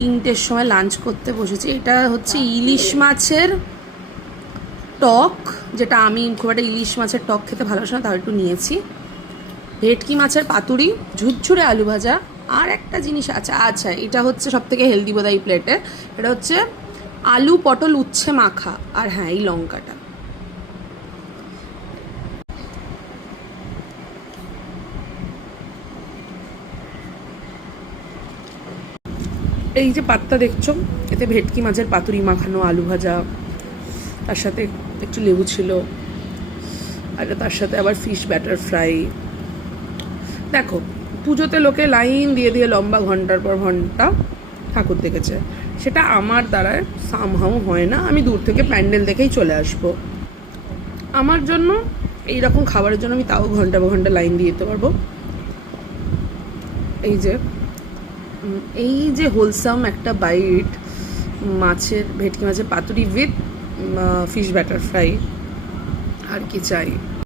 তিনটের সময় লাঞ্চ করতে বসেছি। এটা হচ্ছে ইলিশ মাছের টক, যেটা আমি খুব একটা ইলিশ মাছের টক খেতে ভালোবাসি না, তাও একটু নিয়েছি। ভেটকি মাছের পাতুরি, ঝুরঝুরে আলু ভাজা, আর একটা জিনিস আছে, আচ্ছা এটা হচ্ছে সব থেকে হেলদি বোধ হয় প্লেটে, এটা হচ্ছে আলু পটল উচ্ছে মাখা, আর হ্যাঁ এই লঙ্কাটা। এই যে পাতটা দেখছো, এতে ভেটকি মাছের পাতুরি মাখানো, আলু ভাজা, তার সাথে একটু লেবু ছিল, আর তার সাথে আবার ফিশ ব্যাটার ফ্রাই। দেখো, পুজোতে লোকে লাইন দিয়ে দিয়ে লম্বা ঘন্টার পর ঘন্টা ঠাকুর দেখেছে, সেটা আমার দ্বারায় সামহাও হয় না। আমি দূর থেকে প্যান্ডেল দেখেই চলে আসবো। আমার জন্য এইরকম খাবারের জন্য আমি তাও ঘন্টা বা ঘন্টা লাইন দিয়ে যেতে পারবো। এই যে হোলসাম একটা বাইট মাছের, ভেটকি মাছের পাতুরি উইথ ফিশ ব্যাটার ফ্রাই, আর কি চাই।